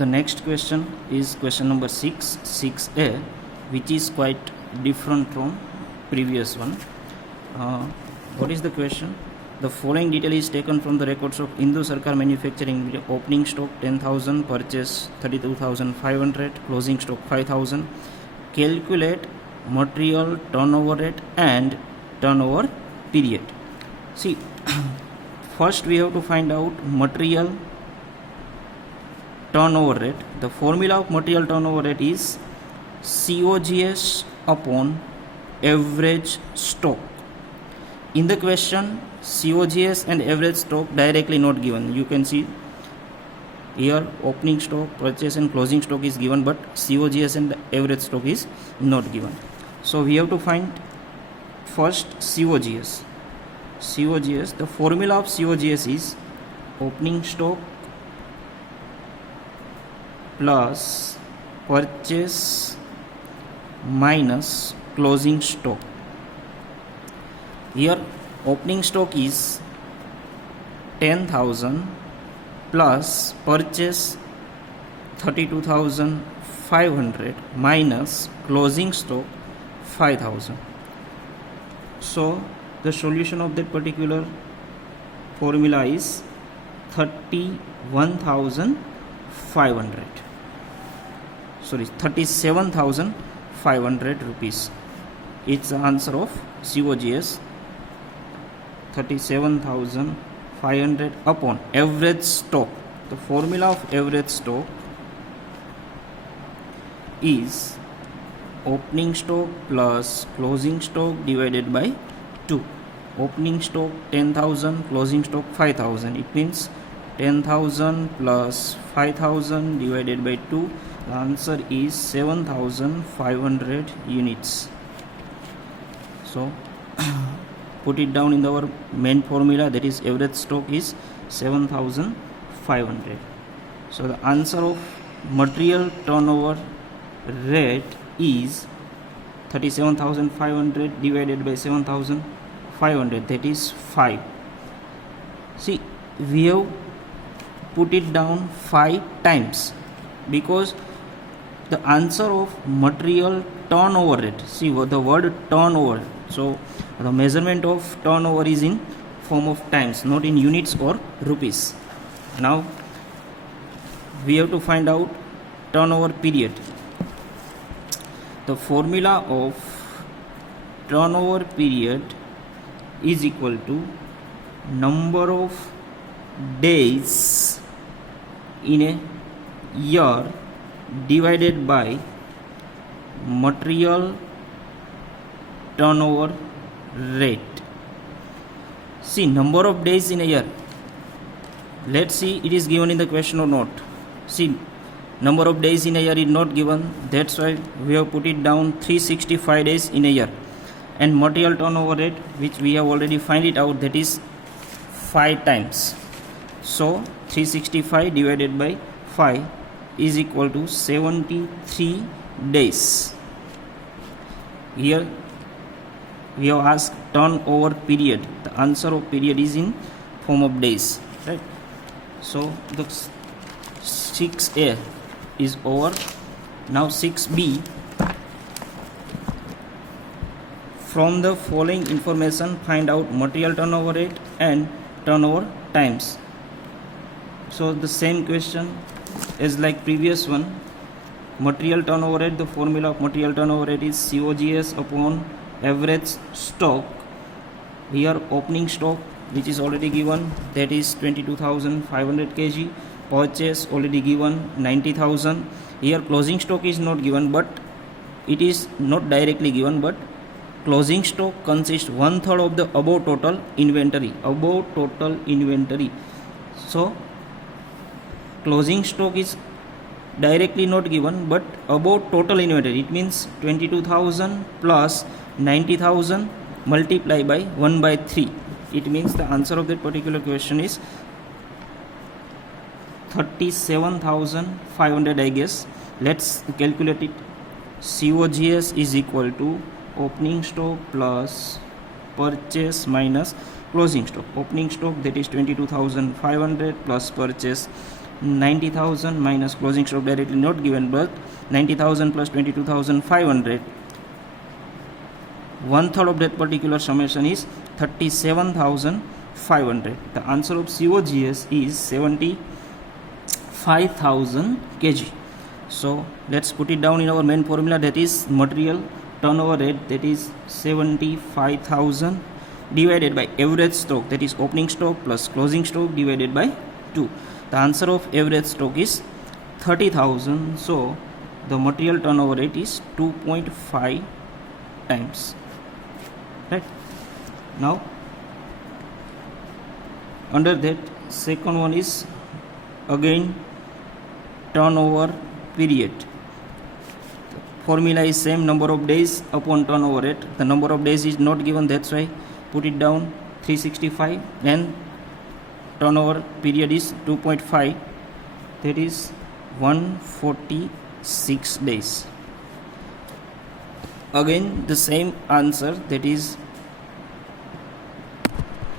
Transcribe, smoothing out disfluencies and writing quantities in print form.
The next question is question number 6, 6a, which is quite different from previous one. What is the question? The following detail is taken from the records of Hindu Sarkar Manufacturing. Opening stock 10,000, purchase 32,500, closing stock 5,000. Calculate material turnover rate and turnover period. See, first we have to find out material turnover rate. The formula of material turnover rate is COGS upon average stock. In the question, COGS and average stock directly not given. You can see here opening stock, purchase and closing stock is given, but COGS and average stock is not given. So we have to find first COGS. COGS, the formula of COGS is opening stock plus purchase minus closing stock. Here opening stock is 10,000 plus purchase 32,500 minus closing stock 5,000. So the solution of that particular formula is 37,500 rupees. It's the answer of COGS. 37,500 upon average stock. The formula of average stock is opening stock plus closing stock divided by 2. Opening stock 10,000, closing stock 5,000. It means 10,000 plus 5,000 divided by 2. The answer is 7,500 units. So put it down in our main formula, that is average stock is 7,500. So the answer of material turnover rate is 37,500 divided by 7,500, that is 5. See, we have put it down 5 times because the answer of material turnover rate, see the word turnover, so the measurement of turnover is in form of times, not in units or rupees. Now we have to find out turnover period. The formula of turnover period is equal to number of days in a year divided by material turnover rate. See, number of days in a year. Let's see it is given in the question or not. See, number of days in a year is not given. That's why we have put it down 365 days in a year. And material turnover rate, which we have already find it out, that is 5 times. So 365 divided by 5 is equal to 73 days. Here we have asked turnover period. The answer of period is in form of days, right? So the 6a is over. Now 6b. From the following information, find out material turnover rate and turnover times. So the same question is like previous one. Material turnover rate, the formula of material turnover rate is COGS upon average stock. Here opening stock, which is already given, that is 22,500 kg. Purchase already given 90,000. Here closing stock is not given, but it is not directly given, but closing stock consists 1/3 of the above total inventory. So closing stock is directly not given, but above total inventory. It means 22,000 plus 90,000 multiplied by 1/3. It means the answer of that particular question is 37,500, I guess. Let's calculate it. COGS is equal to opening stock plus purchase minus closing stock. Opening stock, that is 22,500 plus purchase 90,000 minus closing stock directly not given, but 90,000 plus 22,500, one third of that particular summation is 37,500. The answer of COGS is 75,000 kg. So let's put it down in our main formula, that is material turnover rate, that is 75,000 divided by average stock, that is opening stock plus closing stock divided by 2. The answer of average stock is 30,000. So the material turnover rate is 2.5 times. Right. Now under that, second one is again turnover period. The formula is same, number of days upon turnover rate. The number of days is not given, that's why put it down 365, and turnover period is 2.5, that is 146 days. Again the same answer, that is